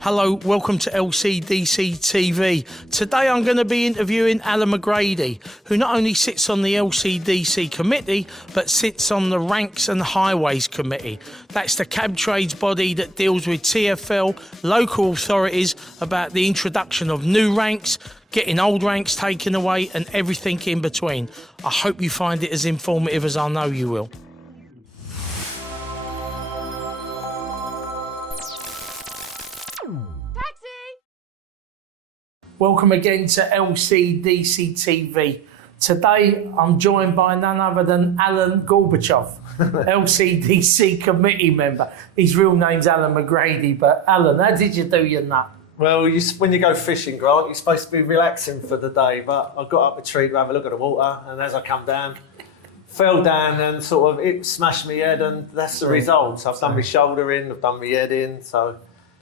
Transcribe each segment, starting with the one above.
Hello, welcome to LCDC TV. Today I'm going to be interviewing Alan McGrady, who not only sits on the LCDC committee, but sits on the Ranks and Highways Committee. That's the cab trades body that deals with TfL, local authorities about the introduction of new ranks, getting old ranks taken away and everything in between. I hope you find it as informative as I know you will. Welcome again to LCDC TV. Today I'm joined by none other than Alan Gorbachev, LCDC committee member. His real name's Alan McGrady, but Alan, how did you do your nut? Well, when you go fishing, Grant, you're supposed to be relaxing for the day, but I got up a tree to have a look at the water, and as I come down, fell down and sort of it smashed my head, and that's the result. So I've done my shoulder in, I've done my head in, so...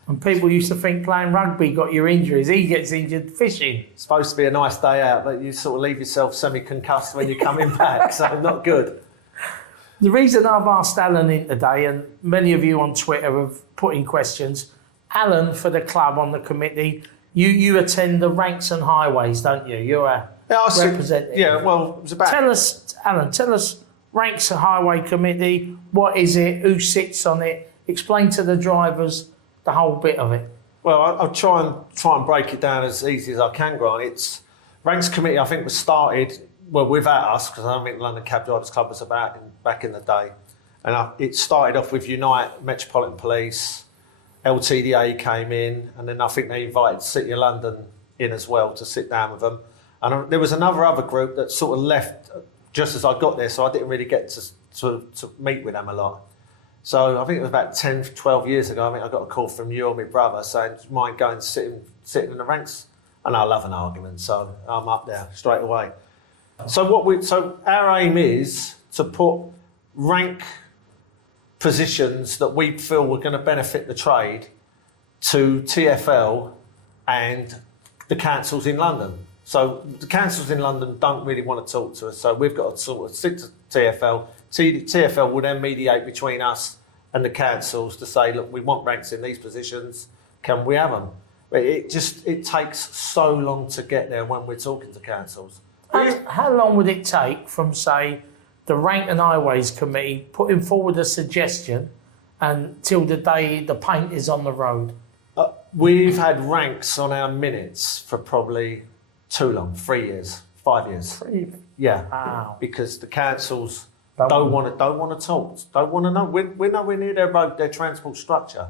And people used to think playing rugby got your injuries. He gets injured fishing. It's supposed to be a nice day out, but you sort of leave yourself semi-concussed when you're coming back, so not good. The reason I've asked Alan in today, and many of you on Twitter have put in questions, Alan, for the club on the committee, you attend the Ranks and Highways, don't you? You're a representative. Yeah, well, it was about... Alan, tell us Ranks and Highway Committee, what is it, who sits on it? Explain to the drivers the whole bit of it. Well, I'll try and break it down as easy as I can, Grant. It's Ranks Committee, I think, was started, well, without us, because I don't think the London Cab Drivers Club was about back in the day. And it started off with Unite, Metropolitan Police, LTDA came in, and then I think they invited City of London in as well to sit down with them. And there was other group that sort of left just as I got there, so I didn't really get to meet with them a lot. So I think it was about 10, 12 years ago, I think I got a call from you or my brother saying, do you mind going and sitting in the ranks? And I love an argument, so I'm up there straight away. So our aim is to put rank positions that we feel were going to benefit the trade to TfL and the councils in London. So the councils in London don't really want to talk to us, so we've got to sort of sit to TfL. TfL will then mediate between us and the councils to say, look, we want ranks in these positions, can we have them? But it takes so long to get there when we're talking to councils. How long would it take from, say, the Rank and Highways Committee putting forward a suggestion until the day the paint is on the road? We've had ranks on our minutes for probably too long, 3 years, 5 years. Yeah, wow. Because the councils don't want to talk, don't want to know. We're nowhere near their transport structure.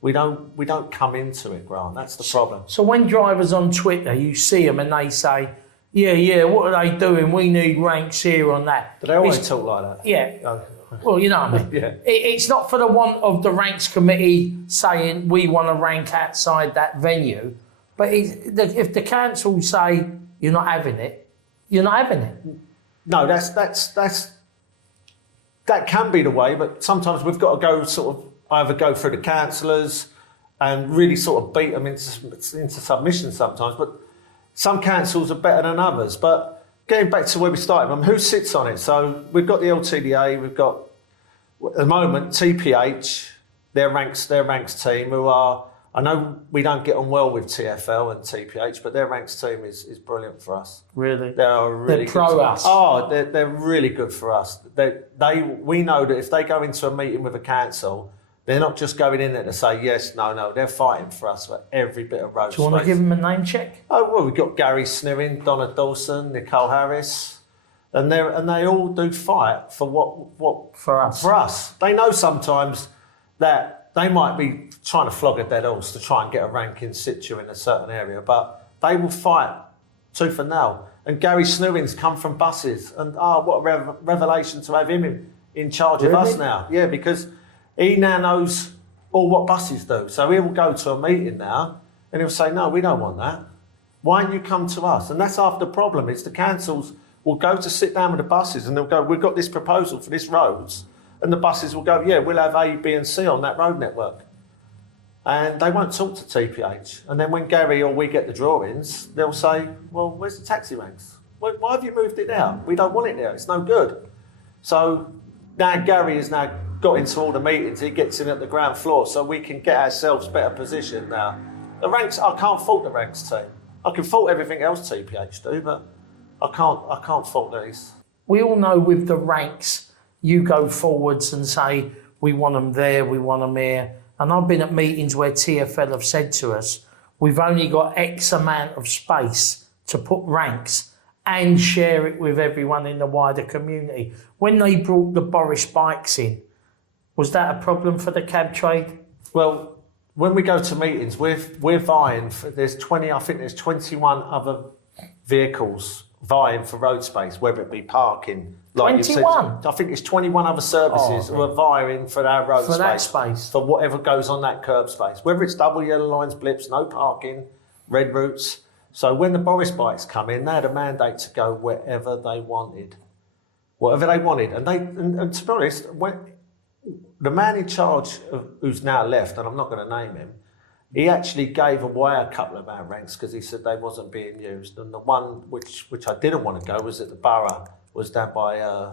We don't come into it, Grant. That's the problem. So when drivers on Twitter, you see them and they say, yeah, what are they doing? We need ranks here on that. Do they always talk like that? Yeah. Well, you know what I mean. Yeah. It's not for the want of the Ranks Committee saying we want to rank outside that venue, but if the council say you're not having it, you're not having it. No, that can be the way, but sometimes we've got to go sort of either go through the councillors and really sort of beat them into submission sometimes. But some councils are better than others. But getting back to where we started, who sits on it? So we've got the LTDA, we've got at the moment TPH, their ranks team, who are, I know we don't get on well with TfL and TPH, but their ranks team is brilliant for us. Really? They're pro us. Oh, they're really good for us. We know that if they go into a meeting with a council, they're not just going in there to say yes, no. They're fighting for us for every bit of road space. Do you want to give them a name check? Oh well, we've got Gary Snewin, Donna Dawson, Nicole Harris, and they all do fight for what for us. For us, they know sometimes that they might be trying to flog a dead horse to try and get a rank in situ in a certain area, but they will fight tooth and nail. And Gary Snewin's come from buses, and what a revelation to have him in charge of us now. Yeah, because he now knows all what buses do. So he will go to a meeting now, and he'll say, no, we don't want that. Why don't you come to us? And that's half the problem. It's the councils will go to sit down with the buses, and they'll go, we've got this proposal for this roads. And the buses will go, yeah, we'll have A, B and C on that road network. And they won't talk to TPH. And then when Gary or we get the drawings, they'll say, well, where's the taxi ranks? Why have you moved it out? We don't want it there. It's no good. So now Gary is now got into all the meetings, he gets in at the ground floor so we can get ourselves better positioned now. The ranks, I can't fault the ranks team. I can fault everything else TPH do, but I can't fault these. We all know with the ranks, you go forwards and say, we want them there, we want them here. And I've been at meetings where TfL have said to us, we've only got X amount of space to put ranks and share it with everyone in the wider community. When they brought the Boris bikes in, was that a problem for the cab trade? Well, when we go to meetings, we're vying for, there's 21 other vehicles vying for road space, whether it be parking. Like 21? I think it's 21 other services who are vying for our road space. For that space? For whatever goes on that curb space. Whether it's double yellow lines, blips, no parking, red routes. So when the Boris bikes come in, they had a mandate to go wherever they wanted. Whatever they wanted. And to be honest, the man in charge who's now left, and I'm not going to name him, he actually gave away a couple of our ranks because he said they wasn't being used. And the one which I didn't want to go was at the borough, was down by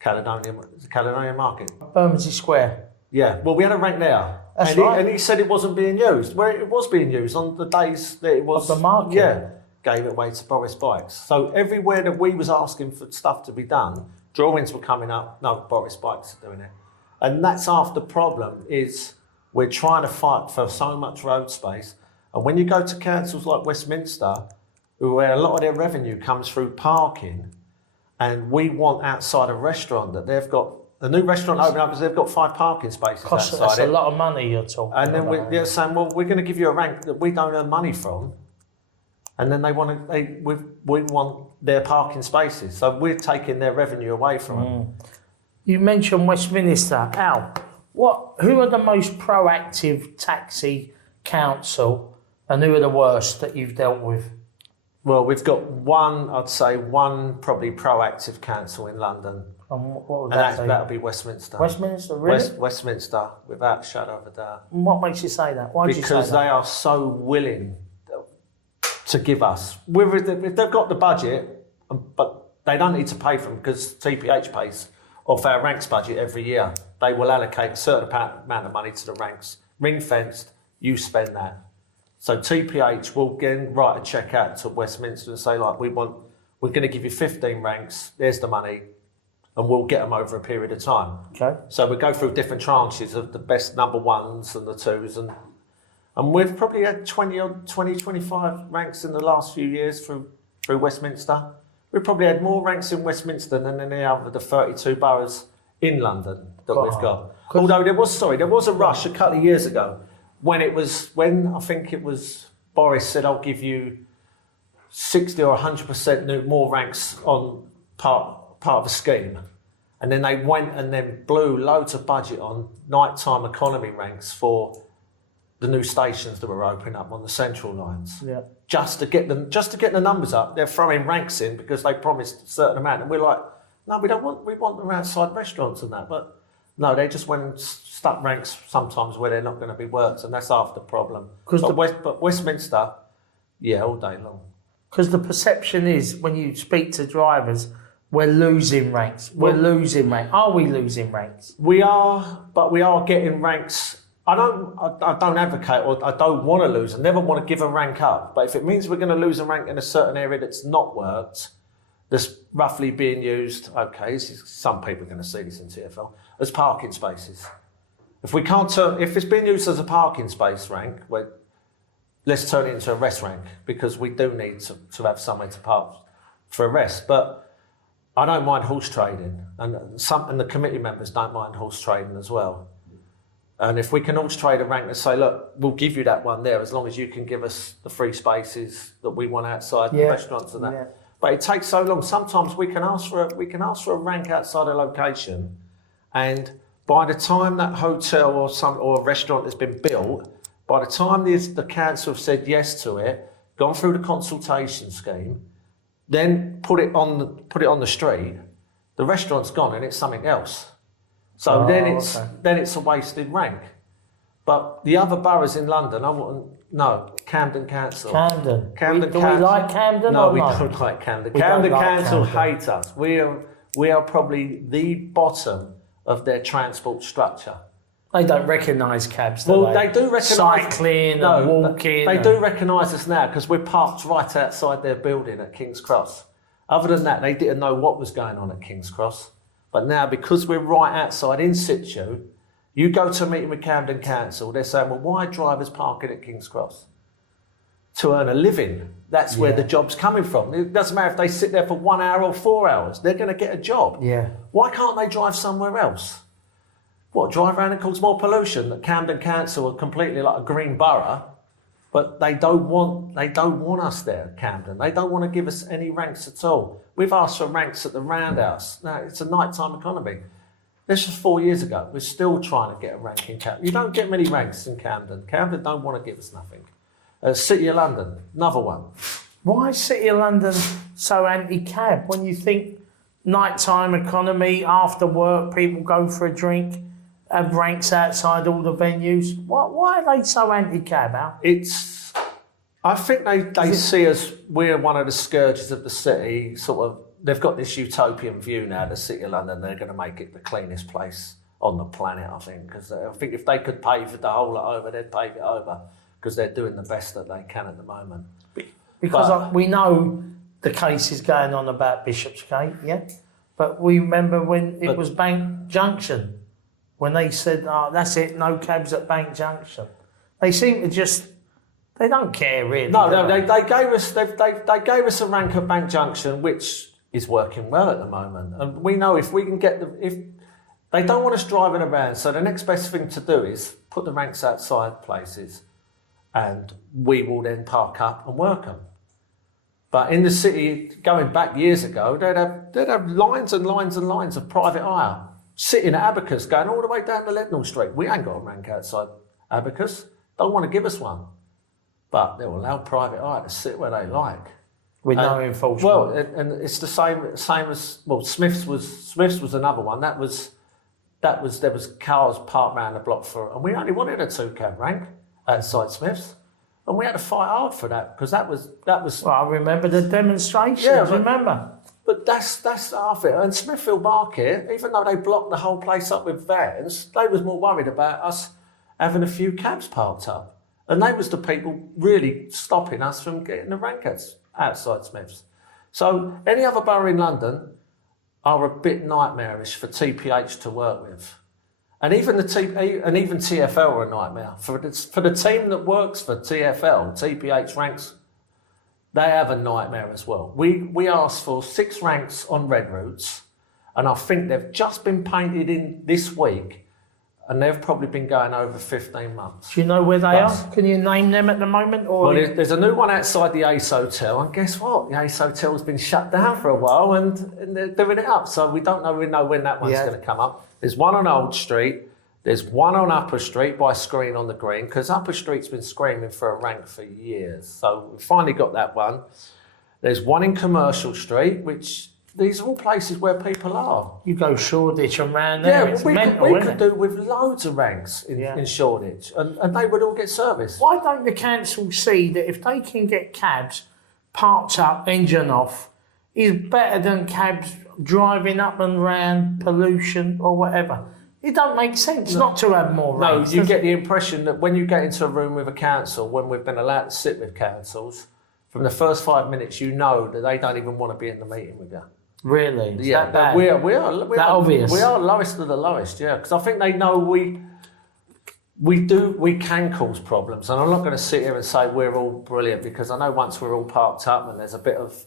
Caledonia Market. Bermondsey Square. Yeah, well, we had a rank there. That's right. And he said it wasn't being used. Where it was being used on the days that it was. Of the market. Yeah, gave it away to Boris Bikes. So everywhere that we was asking for stuff to be done, drawings were coming up. No, Boris Bikes are doing it. And that's half the problem is we're trying to fight for so much road space. And when you go to councils like Westminster, where a lot of their revenue comes through parking, and we want outside a restaurant that they've got, the new restaurant opening up, they've got 5 parking spaces outside That's it. a lot of money you're talking about. And then they're saying, well, we're going to give you a rank that we don't earn money from. And then we want their parking spaces. So we're taking their revenue away from them. You mentioned Westminster. Al, who are the most proactive taxi council and who are the worst that you've dealt with? Well, we've got one probably proactive council in London. And what would And that be? that'll be Westminster. Westminster, really? Westminster, without a shadow of a doubt. And what makes you say that? Why do you say Because that? they are so willing to give us. If they've got the budget, but they don't need to pay for them because TPH pays off our ranks budget every year. They will allocate a certain amount of money to the ranks. Ring fenced, you spend that. So TPH will again write a cheque out to Westminster and say, like, we're going to give you 15 ranks, there's the money, and we'll get them over a period of time. Okay. So we go through different tranches of the best number ones and the twos, and we've probably had 25 ranks in the last few years through Westminster. We've probably had more ranks in Westminster than any other of the 32 boroughs in London that we've got. Although there was a rush a couple of years ago when I think it was Boris said, I'll give you 60 or 100% more ranks on part of a scheme. And then they went and then blew loads of budget on nighttime economy ranks for the new stations that were opening up on the central lines. Yeah. Just to get the numbers up, they're throwing ranks in because they promised a certain amount. And we're like, no, we want them outside restaurants and that. But no, they just went and stuck ranks sometimes where they're not going to be worked, and that's half the problem. But Westminster, yeah, all day long. Because the perception is when you speak to drivers, we're losing ranks. Are we losing ranks? We are, but we are getting ranks. I don't advocate or I don't want to lose. I never want to give a rank up. But if it means we're going to lose a rank in a certain area that's not worked, that's roughly being used, okay, some people are going to see this in TfL, as parking spaces. If it's being used as a parking space rank, let's turn it into a rest rank because we do need to have somewhere to park for a rest. But I don't mind horse trading, and the committee members don't mind horse trading as well. And if we can horse trade a rank and say, look, we'll give you that one there as long as you can give us the free spaces that we want outside the restaurants and that. Yeah. But it takes so long. Sometimes we can ask for a rank outside a location, and by the time that hotel or restaurant has been built, by the time the council have said yes to it, gone through the consultation scheme, then put it on the street, the restaurant's gone and it's something else. So then it's a wasted rank. But the other boroughs in London, Camden Council. Camden. Do we like Camden? No, we don't like Camden. Camden Council hate us. We are probably the bottom of their transport structure. They don't recognise cabs, do Well, they do recognise... Cycling and walking. They do recognise us now because we're parked right outside their building at King's Cross. Other than that, they didn't know what was going on at King's Cross. But now, because we're right outside in situ, you go to a meeting with Camden Council, they're saying, well, why are drivers parking at King's Cross? To earn a living. That's where the job's coming from. It doesn't matter if they sit there for 1 hour or 4 hours, they're going to get a job. Yeah. Why can't they drive somewhere else? What, drive around and cause more pollution? That Camden Council are completely like a green borough, but they don't want us there, Camden. They don't want to give us any ranks at all. We've asked for ranks at the Roundhouse. Now, it's a nighttime economy. This was 4 years ago. We're still trying to get a rank in Camden. You don't get many ranks in Camden. Camden don't want to give us nothing. City of London, another one. Why is City of London so anti-cab? When you think nighttime economy, after work, people go for a drink, have ranks outside all the venues. Why are they so anti-cab, Al? I think they see us, we're one of the scourges of the city, sort of, they've got this utopian view now, the City of London, they're going to make it the cleanest place on the planet, I think. Because I think if they could pave the whole lot over, they'd pave it over, because they're doing the best that they can at the moment. Because we know the case is going on about Bishopsgate, yeah? But we remember when it was Bank Junction, when they said, oh, that's it, no cabs at Bank Junction. They seem to just, they don't care really. No, they gave us a rank at Bank Junction, which is working well at the moment. And we know if we can get if they don't want us driving around, so the next best thing to do is put the ranks outside places, and we will then park up and work them. But in the city, going back years ago, they'd have lines and lines and lines of private hire sitting at Abacus, going all the way down to Leadenhall Street. We ain't got a rank outside Abacus. Don't want to give us one. But they'll allow private hire to sit where they like. With no enforcement. Well, and it's the same as, well, Smith's was another one. There was cars parked round the block and we only wanted a 2-cab rank outside Smith's. And we had to fight hard for that, because that was. Well, I remember the demonstrations. Yeah, remember. But that's half it. And Smithfield Market, even though they blocked the whole place up with vans, they was more worried about us having a few cabs parked up, and they was the people really stopping us from getting the rank outside Smiths. So any other borough in London are a bit nightmarish for TPH to work with. And even even TfL are a nightmare. For the team that works for TfL, TPH ranks, they have a nightmare as well. We asked for 6 ranks on red routes, and I think they've just been painted in this week, and they've probably been going over 15 months. Do you know where they are? Can you name them at the moment? Or well, there's a new one outside the Ace Hotel, and guess what? The Ace Hotel's been shut down for a while, and they're doing it up, so we don't know when that one's going to come up. There's one on Old Street, there's one on Upper Street by Screen on the Green, because Upper Street's been screaming for a rank for years, so we finally got that one. There's one in Commercial Street, which these are all places where people are. You go Shoreditch and round there, it's mental, we could do with loads of ranks in Shoreditch, and they would all get service. Why don't the council see that if they can get cabs parked up, engine off, is better than cabs driving up and round, pollution or whatever? It don't make sense not to have more ranks. No, you get the impression that when you get into a room with a council, when we've been allowed to sit with councils, from the first 5 minutes you know that they don't even want to be in the meeting with you. Really? Is yeah, that bad? We are obvious? We are lowest of the lowest, yeah, because I think they know we can cause problems, and I'm not going to sit here and say we're all brilliant, because I know once we're all parked up and there's a bit of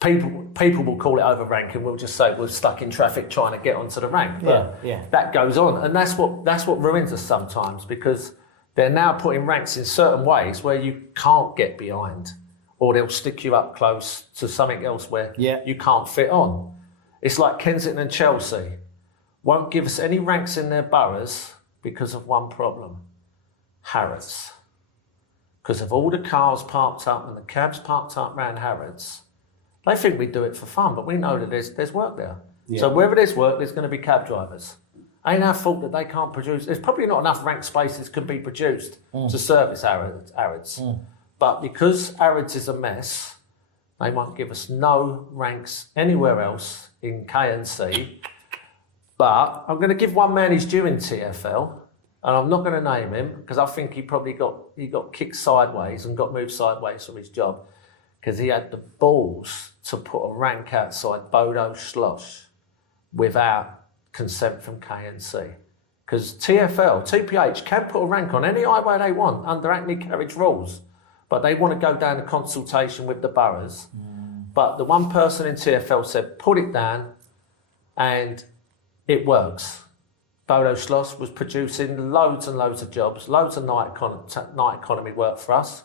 people will call it overranking. We'll just say we're stuck in traffic trying to get onto the rank. But that goes on, and that's what ruins us sometimes, because they're now putting ranks in certain ways where you can't get behind, or they'll stick you up close to something else where you can't fit on. It's like Kensington and Chelsea won't give us any ranks in their boroughs because of one problem: Harrods. Because of all the cars parked up and the cabs parked up around Harrods. They think we do it for fun, but we know that there's work there. Yeah. So wherever there's work, there's going to be cab drivers. Ain't our fault that they can't produce. There's probably not enough rank spaces can be produced to service Harrods. But because Harrods is a mess, they won't give us no ranks anywhere else in K&C. But I'm going to give one man his due in TfL, and I'm not going to name him because I think he probably got kicked sideways and got moved sideways from his job because he had the balls to put a rank outside Bodo Schloss without consent from KNC. Because TPH can put a rank on any highway they want under Hackney Carriage rules, but they want to go down a consultation with the boroughs. But the one person in TfL said, put it down, and it works. Bodo Schloss was producing loads and loads of jobs, loads of night economy work for us,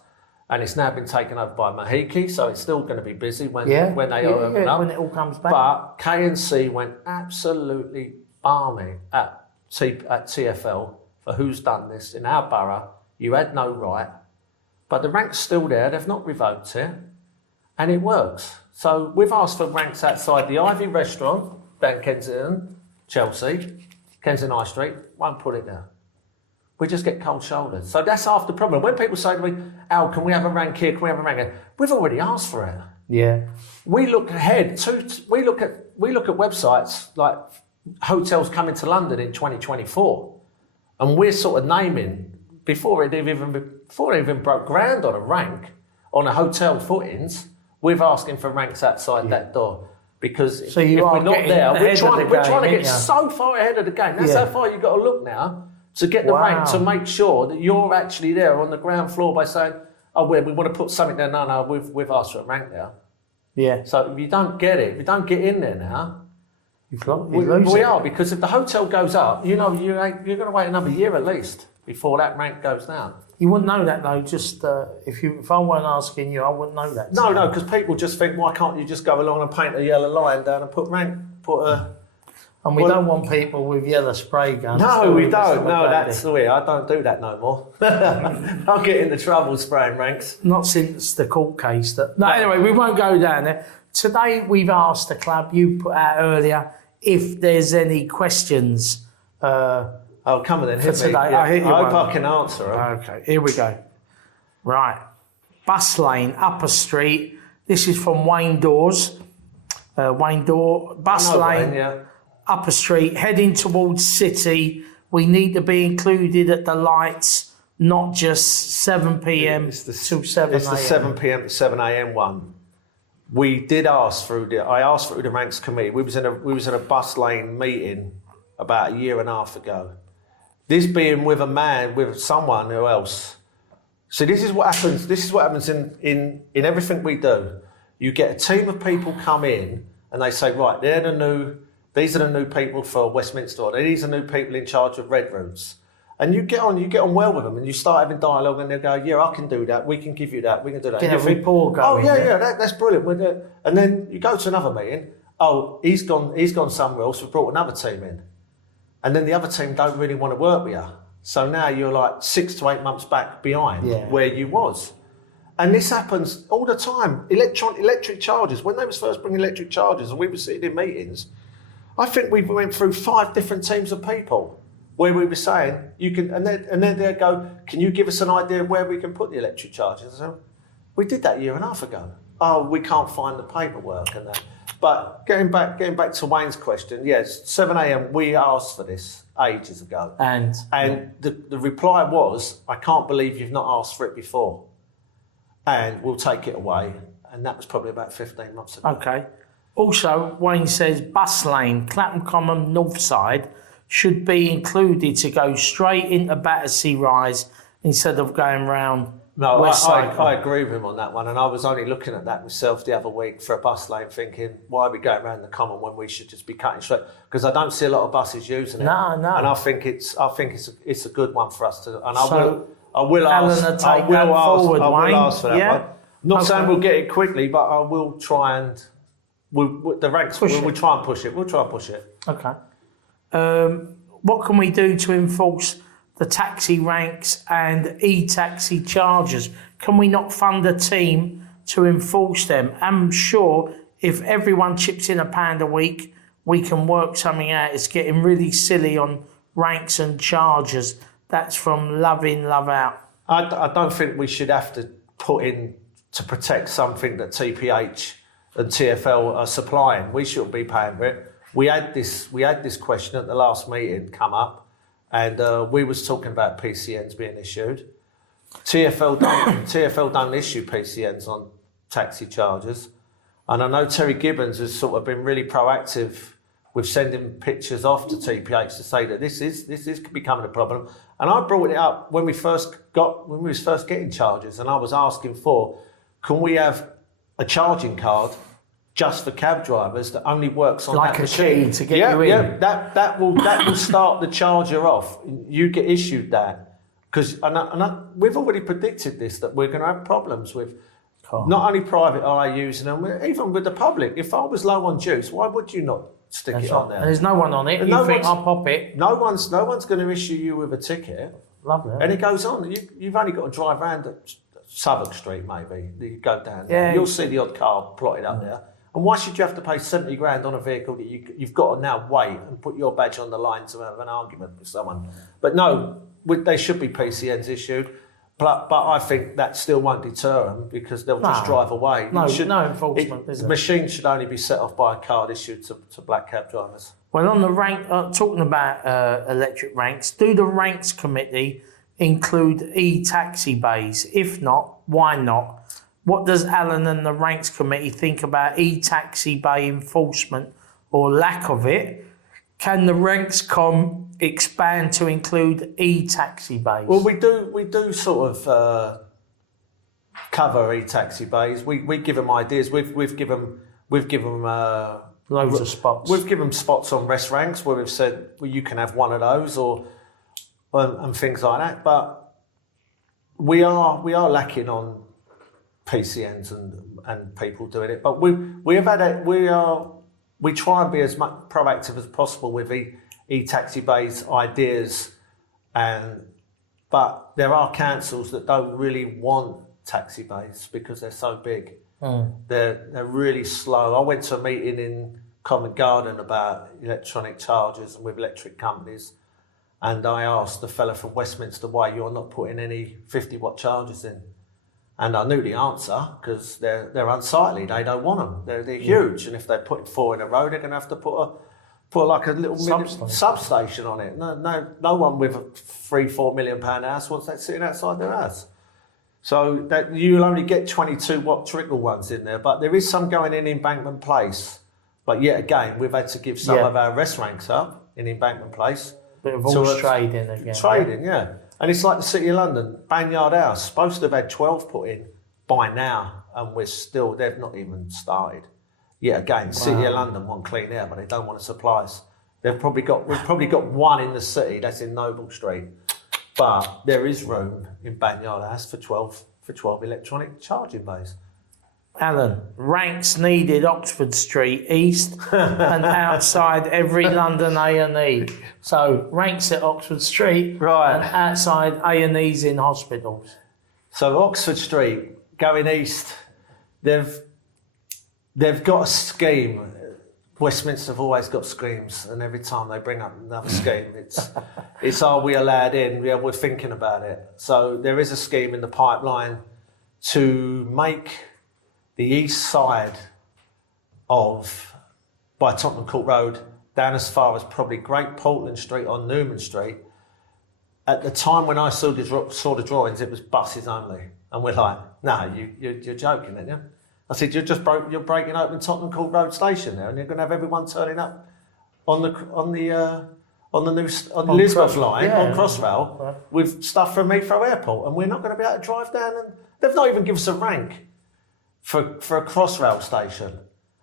and it's now been taken over by Mahiki, so it's still going to be busy when they open up. When it all comes back. But KNC went absolutely balmy at TfL for who's done this in our borough. You had no right, but the rank's still there. They've not revoked it, and it works. So we've asked for ranks outside the Ivy restaurant down Kensington, Chelsea, Kensington High Street. Won't put it there. We just get cold shouldered. So that's half the problem. When people say to me, "Al, can we have a rank here? Can we have a rank here?" We've already asked for it. Yeah. We look ahead. We look at websites like hotels coming to London in 2024, and we're sort of naming before it even broke ground on a rank on a hotel footings. We're asking for ranks outside that door because if we're not there, we're trying to get so far ahead of the game. That's how far you've got to look now to get the rank to make sure that you're actually there on the ground floor by saying, "Oh, we want to put something there." No, we've asked for a rank there. Yeah. So if you don't get it, if you don't get in there now, we are, because if the hotel goes up, you're going to wait another year at least before that rank goes down. You wouldn't know that though. Just if I weren't asking you, I wouldn't know that. No, because people just think, why can't you just go along and paint a yellow line down and put rank, And we don't want people with yellow spray guns. No, we don't. No, that's the way. I don't do that no more. I'll get into trouble spraying ranks. Not since the court case. Anyway, we won't go down there. Today we've asked the club, you put out earlier, if there's any questions. Come on then, hit me. Today. Yeah. I hope I can answer them. Okay, here we go. Right. Bus lane, Upper Street. This is from Wayne Dawes. Wayne Daw. Bus lane, Wayne, Upper Street, heading towards City. We need to be included at the lights, not just 7 p.m. till 7 a.m. It's the 7 p.m. to 7 a.m. one. We did ask I asked through the ranks committee. We was in a bus lane meeting about a year and a half ago. This being with someone who else. So this is what happens. This is what happens in everything we do. You get a team of people come in and they say, right, these are the new people for Westminster, or these are new people in charge of Red Routes. And you get on well with them, and you start having dialogue, and they go, yeah, I can do that. We can give you that. We can do that. Get a rapport going. Oh yeah, that's brilliant. And then you go to another meeting. Oh, he's gone somewhere else. We've brought another team in, and then the other team don't really want to work with you. So now you're like 6 to 8 months back behind where you was. And this happens all the time. Electric chargers. When they was first bringing electric chargers, and we were sitting in meetings, I think we went through 5 different teams of people where we were saying, you can, and then they'd go, can you give us an idea of where we can put the electric chargers? So we did that a year and a half ago. Oh, we can't find the paperwork and that. But getting back to Wayne's question, yes, 7 a.m. we asked for this ages ago. And the reply was, I can't believe you've not asked for it before. And we'll take it away. And that was probably about 15 months ago. Okay. Also, Wayne says bus lane, Clapham Common North Side, should be included to go straight into Battersea Rise instead of going round West Side. I agree with him on that one. And I was only looking at that myself the other week for a bus lane thinking, why are we going around the Common when we should just be cutting straight? Because I don't see a lot of buses using it. No. And I think it's a good one for us to. And I will ask for that one. Not saying we'll get it quickly, but I will try and we'll try and push it. We'll try and push it. Okay. What can we do to enforce the taxi ranks and e-taxi charges? Can we not fund a team to enforce them? I'm sure if everyone chips in £1 a week, we can work something out. It's getting really silly on ranks and charges. That's from Love In, Love Out. I don't think we should have to put in to protect something that TPH and TfL are supplying. We shouldn't be paying for it. we had this question at the last meeting come up, and we was talking about PCNs being issued. TfL don't issue PCNs on taxi charges, and I know Terry Gibbons has sort of been really proactive with sending pictures off to TPH to say that this is becoming a problem. And I brought it up when we was first getting charges, and I was asking can we have a charging card just for cab drivers that only works on like that a machine? key to get you in. Yeah, that will start the charger off. You get issued that because we've already predicted this, that we're going to have problems with not only private eye using them, even with the public. If I was low on juice, why would you not stick it on there? There's no one on it. You think I'll pop it? No one's going to issue you with a ticket. Lovely. And it goes on. You've only got to drive around at Southwark Street, maybe. You go down there. Yeah. You'll see the odd car plotted up there. And why should you have to pay 70 grand on a vehicle that you've got to now wait and put your badge on the line to have an argument with someone? But no, they should be PCNs issued. But I think that still won't deter them because they'll just drive away. No enforcement, is there? Machines should only be set off by a card issued to black cab drivers. Well, on the rank, talking about electric ranks, do the ranks committee include e-taxi bays? If not, why not? What does Alan and the ranks committee think about e-taxi bay enforcement or lack of it? Can the ranks expand to include e-taxi bays? Well, we do sort of cover e-taxi bays. We give them ideas. We've given loads of spots. We've given spots on rest ranks where we've said, well, you can have one of those and things like that. But we are lacking on PCNs and people doing it. But we try and be as much proactive as possible with e-taxi bays ideas, but there are councils that don't really want taxi bays because they're so big. They're really slow. I went to a meeting in Covent Garden about electronic chargers and with electric companies, and I asked the fella from Westminster why you're not putting any 50-watt chargers in. And I knew the answer because they're unsightly. They don't want them. They're huge, and if they're putting 4 in a row, they're going to have to put like a little substation on it. No one with a £3-4 million house wants that sitting outside their house. So that you'll only get 22-watt trickle ones in there, but there is some going in Embankment Place. But yet again, we've had to give some of our rest ranks up in Embankment Place. Bit of horse trading again. Trading, yeah. And it's like the City of London, Banyard House, supposed to have had 12 put in by now, and they've not even started. Yet again, City of London want clean air, but they don't want to supply us. We've probably got one in the city, that's in Noble Street. But there is room in Banyard House for 12 electronic charging bays. Alan, ranks needed Oxford Street East and outside every London A&E. So ranks at Oxford Street and outside A&Es in hospitals. So Oxford Street going east, they've got a scheme. Westminster have always got schemes, and every time they bring up another scheme, it's are we allowed in? Yeah, we're thinking about it. So there is a scheme in the pipeline to make the east side by Tottenham Court Road down as far as probably Great Portland Street on Newman Street. At the time when I saw the drawings, it was buses only, and we're like, "No, you're joking, aren't you?" I said, "You're breaking open Tottenham Court Road station there, and you're going to have everyone turning up on the Lisbeth line on Crossrail with stuff from Heathrow Airport, and we're not going to be able to drive down." And they've not even given us a rank for a Crossrail station,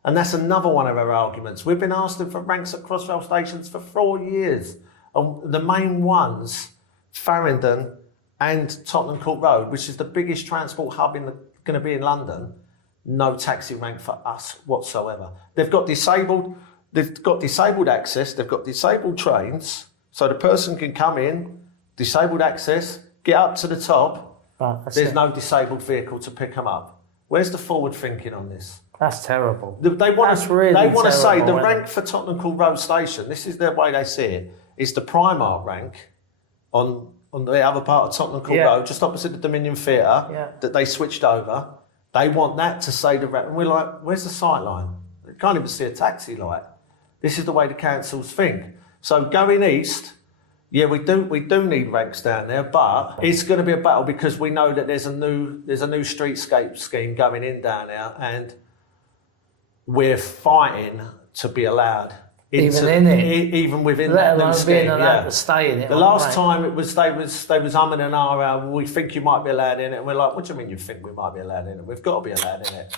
and that's another one of our arguments. We've been asking for ranks at Crossrail stations for 4 years, and the main ones, Farringdon and Tottenham Court Road, which is the biggest transport hub going to be in London. No taxi rank for us whatsoever. They've got disabled access, they've got disabled trains, so the person can come in, disabled access, get up to the top, there's no disabled vehicle to pick them up. Where's the forward thinking on this? That's terrible. They want to say the rank rank for Tottenham Court Road Station, this is the way they see it, is the Primark rank on the other part of Tottenham Court Road, just opposite the Dominion Theatre, that they switched over. They want that to say the rank. And we're like, where's the sight line? You can't even see a taxi light. This is the way the councils think. So going east, yeah, we do need ranks down there, but it's going to be a battle because we know that there's a new streetscape scheme going in down there, and we're fighting to be allowed. Even in it, even within let that new scheme, being allowed to stay in it. The last time it was they was umming and ahhing. We think you might be allowed in it, and we're like, what do you mean you think we might be allowed in it? We've got to be allowed in it.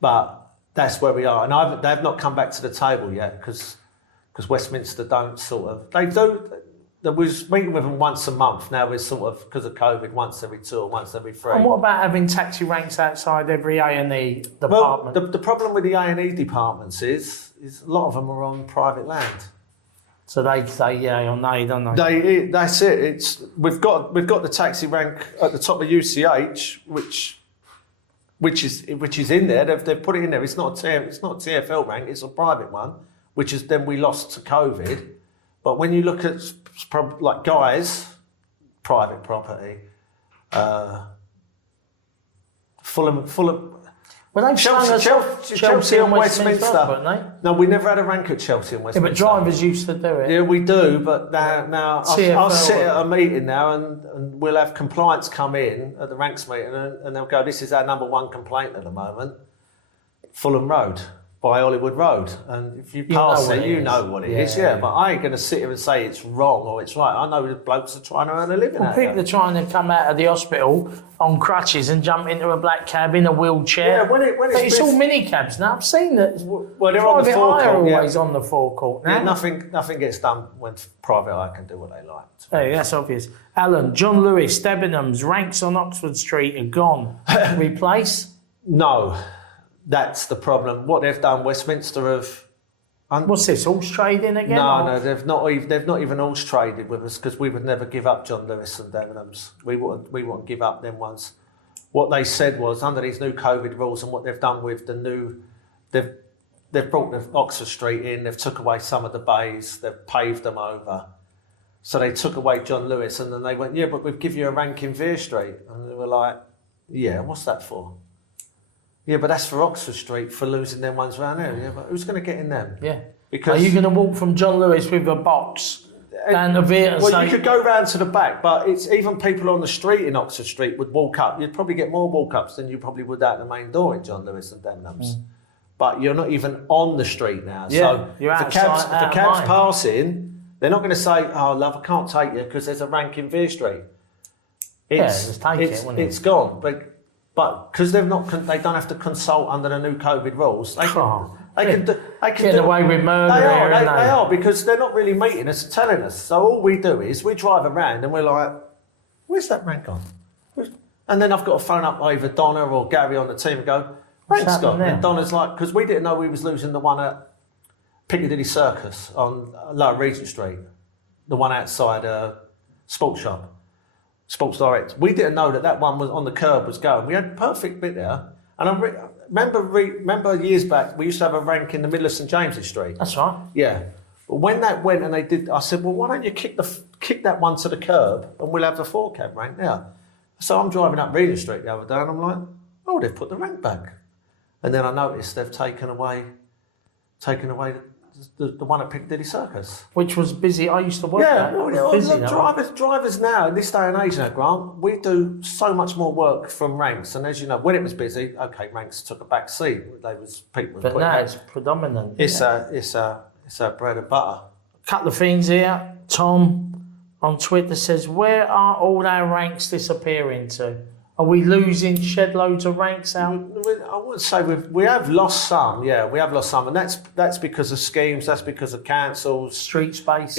But that's where we are, and they've not come back to the table yet because Westminster don't sort of they do. There was meeting with them once a month. Now we're sort of because of COVID once every 2 or once every 3. And what about having taxi ranks outside every A&E department? Well, the problem with the A&E departments is a lot of them are on private land. So they say yeah or nay, don't they? That's it. We've got the taxi rank at the top of UCH, which is in there. They've put it in there. It's not a TfL rank. It's a private one, which is then we lost to COVID. But when you look at like Guy's private property, Fulham. Well, they've Chelsea and Westminster. Haven't they? No, we never had a rank at Chelsea and Yeah, Westminster. but drivers used to do it. Yeah, we do, but now TfL, I'll sit at a meeting now and we'll have compliance come in at the ranks meeting and they'll go, this is our number 1 complaint at the moment, Fulham Road, by Hollywood Road. And if you pass it, you know what it is. Yeah, but I ain't going to sit here and say it's wrong or it's right. I know the blokes are trying to earn a living out People there. are trying to come out of the hospital on crutches and jump into a black cab in a wheelchair. Yeah, when it's all mini cabs now. I've seen that. Well, they're on the private forecourt. eye are Yeah. always on the forecourt now. Yeah, nothing gets done when private eye can do what they like. Hey, that's obvious. Alan, John Lewis, Debenhams, ranks on Oxford Street are gone. Replace? No, that's the problem. What they've done, Westminster have. What's this? Horse trading again? No, they've not even horse traded with us because we would never give up John Lewis and Debenhams. We wouldn't give up them ones. What they said was under these new COVID rules and what they've done with the new, they've brought the Oxford Street in. They've took away some of the bays. They've paved them over. So they took away John Lewis and then they went, yeah, but we'll give you a rank in Veer Street. And they were like, yeah, what's that for? Yeah, but that's for Oxford Street for losing them ones around there. Yeah, but who's going to get in them? Yeah. Because are you going to walk from John Lewis with a box down to Veer and well, say... you could go round to the back, but it's even people on the street in Oxford Street would walk up. You'd probably get more walk-ups than you probably would out the main door in John Lewis and Debenhams. But you're not even on the street now. Yeah, so you're if the outside, cab's passing, they're not going to say, oh, love, I can't take you because there's a rank in Veer Street. Just take it, wouldn't it? It's gone. But because they don't have to consult under the new COVID rules, they can get away with murder. They are because they're not really meeting us and telling us. So all we do is we drive around and we're like, where's that rank gone? And then I've got to phone up either Donna or Gary on the team and go, rank's gone. And Donna's like, because we didn't know we was losing the one at Piccadilly Circus on Lower Regent Street, the one outside Sports Shop. Sports Direct. We didn't know that one was on the curb was going. We had a perfect bit there. And I remember years back, we used to have a rank in the middle of St James's Street. That's right. Yeah. But when that went and they did, I said, well, why don't you kick that one to the curb and we'll have the 4-cab rank there. So I'm driving up Regent Street the other day and I'm like, oh, they've put the rank back. And then I noticed they've taken away the one at Piccadilly Circus. Which was busy. I used to work there. Drivers now, in this day and age now, Grant, we do so much more work from ranks. And as you know, when it was busy, okay, ranks took a back seat. But now it's predominant. It's our bread and butter. A couple of things here. Tom on Twitter says, where are all our ranks disappearing to? Are we losing shed loads of ranks out? I would say we have lost some, yeah, we have lost some, and that's because of schemes, that's because of councils. Street space.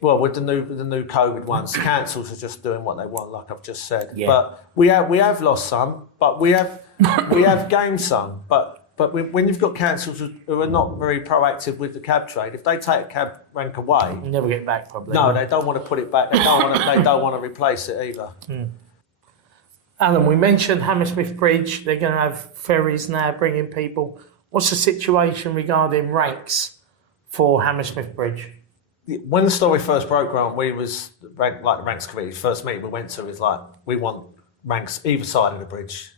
Well, with the new COVID ones, councils are just doing what they want, like I've just said. Yeah. But we have lost some, but we have gained some. But when you've got councils who are not very proactive with the cab trade, if they take a cab rank away, you never get back probably. No, they don't want to put it back. They don't want to replace it either. Alan, we mentioned Hammersmith Bridge. They're going to have ferries now bringing people. What's the situation regarding ranks for Hammersmith Bridge? When the story first broke, Grant, we was the ranks committee. First meeting we went to is like we want ranks either side of the bridge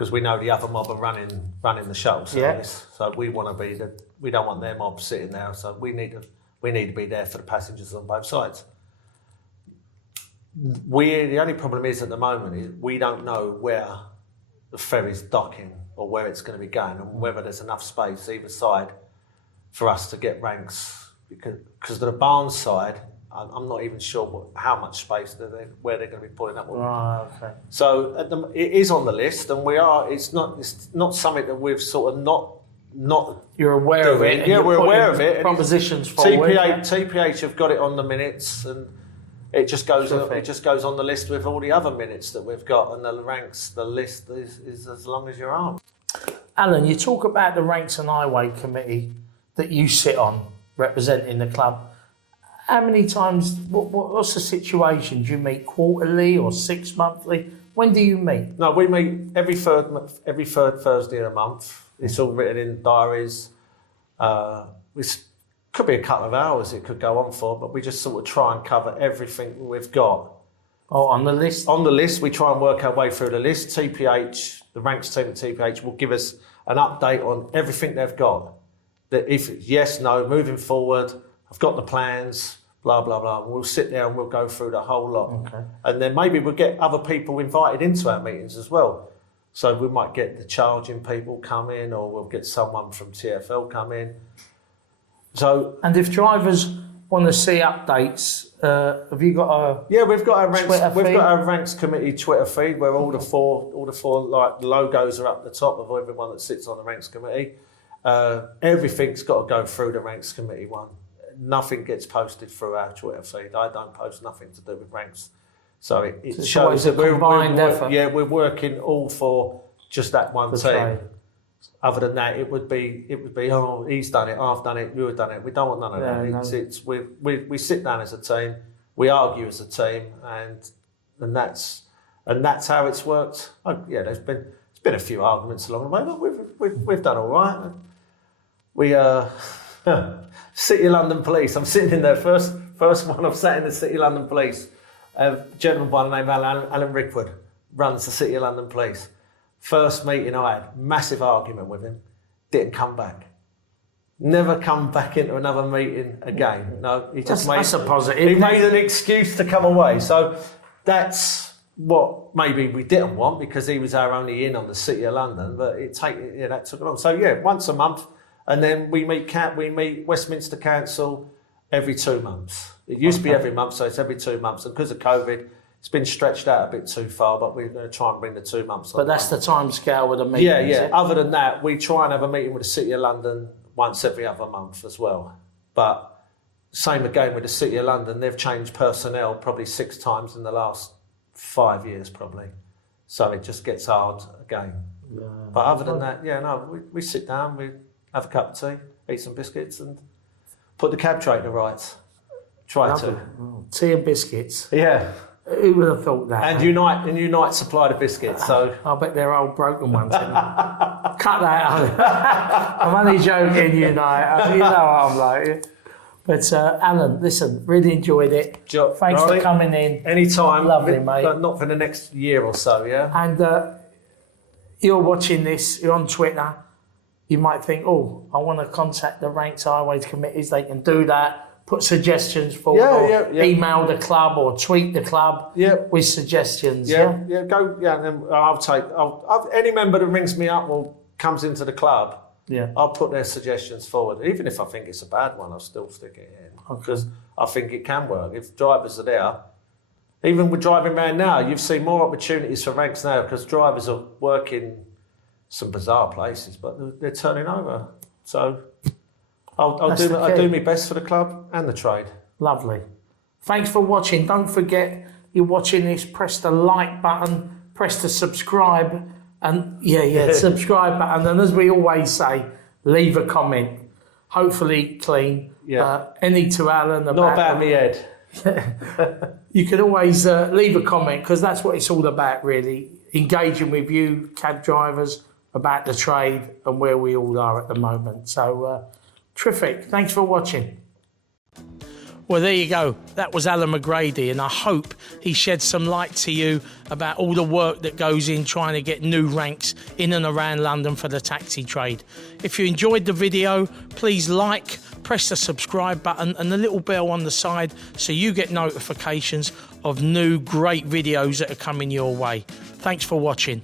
because we know the other mob are running the shuttle Yeah. service. So we want to be we don't want their mob sitting there. So we need to be there for the passengers on both sides. The only problem is at the moment is we don't know where the ferry's docking or where it's going to be going and whether there's enough space either side for us to get ranks. Because the Barnes side, I'm not even sure how much space where they're going to be pulling up. Right, okay. So it is on the list, and it's not something that we've sort of not. You're aware of it. Yeah, we're aware of it. Propositions forward. TPH have got it on the minutes, and it just goes. It just goes on the list with all the other minutes that we've got, and the ranks. The list is as long as your arm. Alan, you talk about the Ranks and Highway Committee that you sit on, representing the club. How many times? What's the situation? Do you meet quarterly or 6 monthly? When do you meet? No, we meet every third Thursday of the month. It's all written in diaries. It could be a couple of hours it could go on for, but we just sort of try and cover everything we've got. Oh, on the list? On the list, we try and work our way through the list. TPH, the ranks team at TPH, will give us an update on everything they've got. That if yes, no, moving forward, I've got the plans, blah, blah, blah. We'll sit there and we'll go through the whole lot. Okay. And then maybe we'll get other people invited into our meetings as well. So we might get the charging people come in, or we'll get someone from TfL come in. So, and if drivers want to see updates, have you got a we've got our Twitter ranks committee Twitter feed where all the four like logos are up the top of everyone that sits on the ranks committee. Everything's got to go through the ranks committee one. Nothing gets posted through our Twitter feed. I don't post nothing to do with ranks. So it shows that we're working all for just that one team. trade. Other than that, it would be oh, he's done it, I've done it, you've done it. We don't want none of that. We sit down as a team, we argue as a team, and that's how it's worked. There's been a few arguments along the way, but we've done all right. We City of London Police. I'm sitting in there first one I've sat in the City of London Police. A gentleman by the name of Alan Rickwood runs the City of London Police. First meeting I had, massive argument with him, didn't come back. Never come back into another meeting again. No, he just that's a positive. He made an excuse to come away. So that's what maybe we didn't want, because he was our only in on the City of London. But that took long. So once a month, and then we meet Westminster Council every 2 months. It used to be every month, so it's every 2 months. And because of COVID, it's been stretched out a bit too far, but we're going to try and bring the 2 months on. But that's the time scale with a meeting. Yeah. Other than that, we try and have a meeting with the City of London once every other month as well. But same again with the City of London. They've changed personnel probably 6 times in the last 5 years, probably. So it just gets hard again. Yeah. But other than that, we sit down, we have a cup of tea, eat some biscuits, and put the cab tray to rights. Try to. Tea and biscuits. Yeah. Who would have thought that? And Unite supply the biscuits, so... I bet they're old broken ones. Cut that out. I'm only joking, Unite. You know what I'm like. But Alan, listen, really enjoyed it. Thanks for coming in. Anytime. Lovely, mate. But not for the next year or so, yeah? And you're watching this, you're on Twitter, you might think, I want to contact the Ranks Highways Committees. They can do that. Put suggestions forward, or email the club, or tweet the club with suggestions. And then any member that rings me up or comes into the club, I'll put their suggestions forward. Even if I think it's a bad one, I'll still stick it in, because I think it can work. If drivers are there, even with driving around now, you've seen more opportunities for ranks now, because drivers are working some bizarre places, but they're turning over. So I'll do my best for the club and the trade. Lovely. Thanks for watching. Don't forget, you're watching this, press the like button, press the subscribe, and subscribe button. And as we always say, leave a comment. Hopefully clean. Any to Alan about... Not about me, Ed. You can always leave a comment, because that's what it's all about, really. Engaging with you, cab drivers, about the trade and where we all are at the moment. So... terrific. Thanks for watching. Well, there you go. That was Alan McGrady, and I hope he shed some light to you about all the work that goes in trying to get new ranks in and around London for the taxi trade. If you enjoyed the video, please like, press the subscribe button and the little bell on the side so you get notifications of new great videos that are coming your way. Thanks for watching.